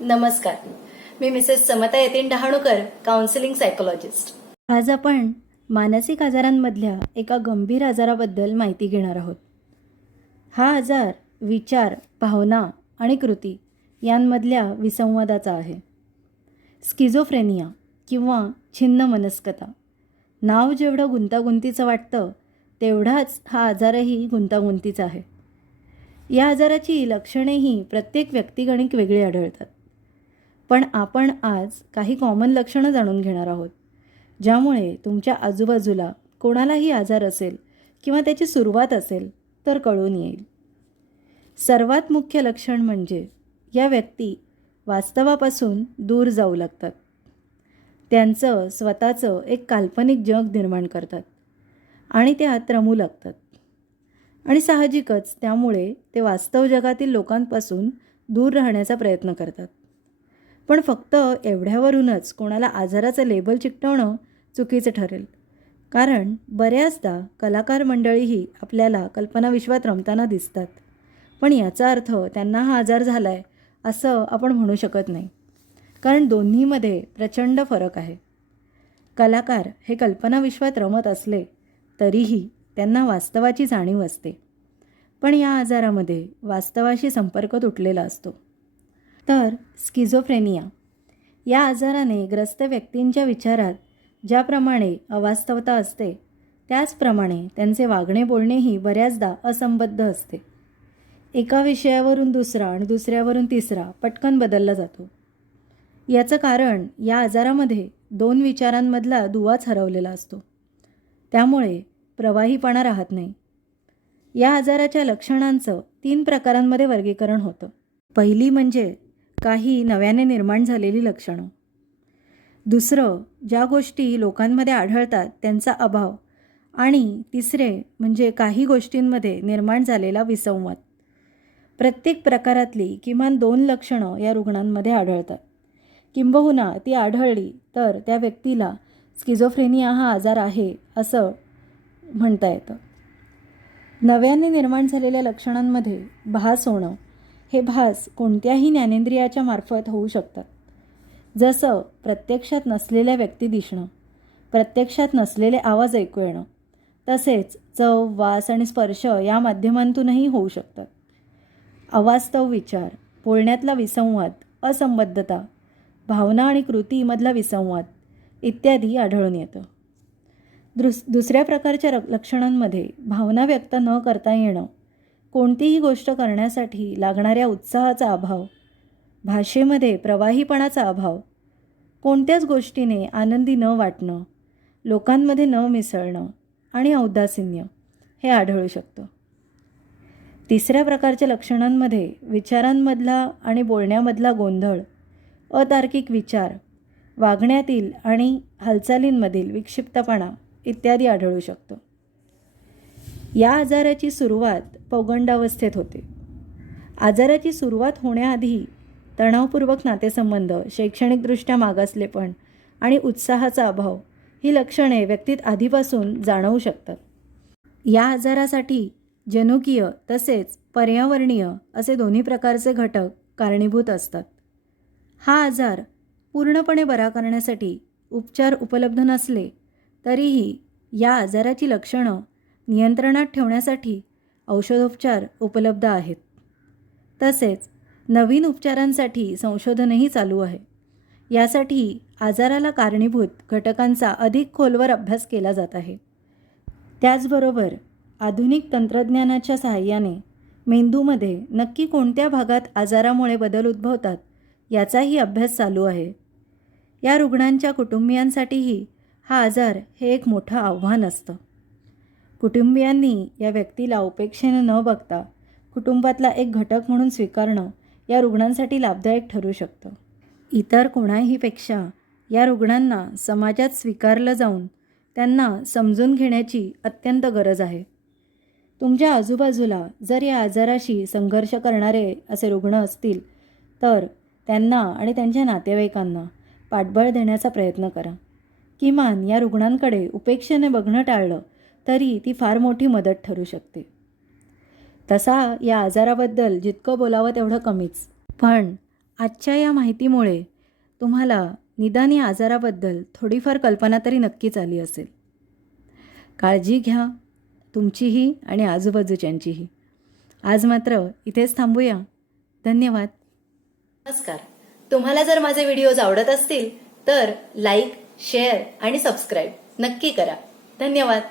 नमस्कार. मी मिसेस समता Yatin Dahanukar, counselling psychologist. आज आपण मानसिक आजारांमधल्या एका गंभीर आजाराबद्दल माहिती घेणार आहोत. हा आजार विचार, भावना आणि कृती यांमधल्या विसंवादाचा आहे. स्किझोफ्रेनिया किंवा छिन्न मनस्कता. नाव जेवढं गुंतागुंतीचं वाटतं तेवढाच हा आजारही गुंतागुंतीचा आहे. या आजाराची लक्षणेही प्रत्येक व्यक्तिगणिक वेगळी आढळतात. पण आपण आज काही कॉमन लक्षणं जाणून घेणार आहोत, ज्यामुळे तुमच्या आजूबाजूला कोणालाही आजार असेल किंवा त्याची सुरुवात असेल तर कळून येईल. सर्वात मुख्य लक्षण म्हणजे या व्यक्ती वास्तवापासून दूर जाऊ लागतात. त्यांचं स्वतःचं एक काल्पनिक जग निर्माण करतात आणि त्यात रमू लागतात. आणि साहजिकच त्यामुळे ते वास्तव जगातील लोकांपासून दूर राहण्याचा प्रयत्न करतात. पण फक्त एवढ्यावरूनच कोणाला आजाराचं लेबल चिकटवणं चुकीचं ठरेल. कारण बऱ्याचदा कलाकार मंडळीही आपल्याला कल्पनाविश्वात रमताना दिसतात, पण याचा अर्थ त्यांना हा आजार झाला आहे असं आपण म्हणू शकत नाही. कारण दोन्हीमध्ये प्रचंड फरक आहे. कलाकार हे कल्पनाविश्वात रमत असले तरीही त्यांना वास्तवाची जाणीव असते, पण या आजारामध्ये वास्तवाशी संपर्क तुटलेला असतो. तर स्किझोफ्रेनिया या आजाराने ग्रस्त व्यक्तींच्या विचारात ज्याप्रमाणे अवास्तवता असते, त्याचप्रमाणे त्यांचे वागणे बोलणेही बऱ्याचदा असंबद्ध असते. एका विषयावरून दुसरा आणि दुसऱ्यावरून तिसरा पटकन बदलला जातो. याचं कारण या आजारामध्ये दोन विचारांमधला दुवाच हरवलेला असतो. त्यामुळे प्रवाहीपणा राहत नाही. या आजाराच्या लक्षणांचं 3 प्रकारांमध्ये वर्गीकरण होतं. पहिली म्हणजे काही नव्याने निर्माण झालेली लक्षणं. दुसरं, ज्या गोष्टी लोकांमध्ये आढळतात त्यांचा अभाव. आणि तिसरे म्हणजे काही गोष्टींमध्ये निर्माण झालेला विसंवाद. प्रत्येक प्रकारातली किमान 2 लक्षणं या रुग्णांमध्ये आढळतात. किंबहुना ती आढळली तर त्या व्यक्तीला स्किझोफ्रेनिया हा आजार आहे असं म्हणता येतं. नव्याने निर्माण झालेल्या लक्षणांमध्ये भास होणं. हे भास कोणत्याही ज्ञानेंद्रियाच्या मार्फत होऊ शकतात. जसं प्रत्यक्षात नसलेल्या व्यक्ती दिसणं, प्रत्यक्षात नसलेले आवाज ऐकू येणं, तसेच चव, वास आणि स्पर्श या माध्यमांतूनही होऊ शकतात. अवास्तव विचार, बोलण्यातला विसंवाद, असंबद्धता, भावना आणि कृतीमधला विसंवाद इत्यादी आढळून येतं. दुसऱ्या प्रकारच्या लक्षणांमध्ये भावना व्यक्त न करता येणं, कोणतीही गोष्ट करण्यासाठी लागणाऱ्या उत्साहाचा अभाव, भाषेमध्ये प्रवाहीपणाचा अभाव, कोणत्याच गोष्टीने आनंदी न वाटणं, लोकांमध्ये न मिसळणं आणि औदासिन्य हे आढळू शकतं. तिसऱ्या प्रकारच्या लक्षणांमध्ये विचारांमधला आणि बोलण्यामधला गोंधळ, अतार्किक विचार, वागण्यातील आणि हालचालींमधील विक्षिप्तपणा इत्यादी आढळू शकतं. या आजाराची सुरुवात पौगंडावस्थेत होते. आजाराची सुरुवात होण्याआधी तणावपूर्वक नातेसंबंध, शैक्षणिकदृष्ट्या मागासलेपण आणि उत्साहाचा अभाव ही लक्षणे व्यक्तीत आधीपासून जाणवू शकतात. या आजारासाठी जनुकीय तसेच पर्यावरणीय असे दोन्ही प्रकारचे घटक कारणीभूत असतात. हा आजार पूर्णपणे बरा करण्यासाठी उपचार उपलब्ध नसले तरीही या आजाराची लक्षणं नियंत्रणात ठेवण्यासाठी औषधोपचार उपलब्ध आहेत. तसेच नवीन उपचारांसाठी संशोधनही चालू आहे. यासाठी आजाराला कारणीभूत घटकांचा अधिक खोलवर अभ्यास केला जात आहे. त्याचबरोबर आधुनिक तंत्रज्ञानाच्या सहाय्याने मेंदूमध्ये नक्की कोणत्या भागात आजारामुळे बदल उद्भवतात याचाही अभ्यास चालू आहे. या रुग्णांच्या कुटुंबियांसाठीही हा आजार हे एक मोठं आव्हान असतं. कुटुंबियांनी या व्यक्तीला उपेक्षेने न बघता कुटुंबातला एक घटक म्हणून स्वीकारणं या रुग्णांसाठी लाभदायक ठरू शकतं. इतर कोणाहीपेक्षा या रुग्णांना समाजात स्वीकारलं जाऊन त्यांना समजून घेण्याची अत्यंत गरज आहे. तुमच्या आजूबाजूला जर या आजाराशी संघर्ष करणारे असे रुग्ण असतील तर त्यांना आणि त्यांच्या नातेवाईकांना पाठबळ देण्याचा प्रयत्न करा. किमान या रुग्णांकडे उपेक्षेने बघणं टाळलं तरी ती फार मोठी मदत ठरू शकते. तसा या आजाराबद्दल जितकं बोलावं तेवढं कमीच. पण आजच्या या माहितीमुळे तुम्हाला निदान या आजाराबद्दल थोडीफार कल्पना तरी नक्कीच आली असेल. काळजी घ्या, तुमचीही आणि आजूबाजूच्यांचीही. आज मात्र इथेच थांबूया. धन्यवाद. नमस्कार. तुम्हाला जर माझे व्हिडिओज आवडत असतील तर लाईक, शेअर आणि सबस्क्राईब नक्की करा. धन्यवाद.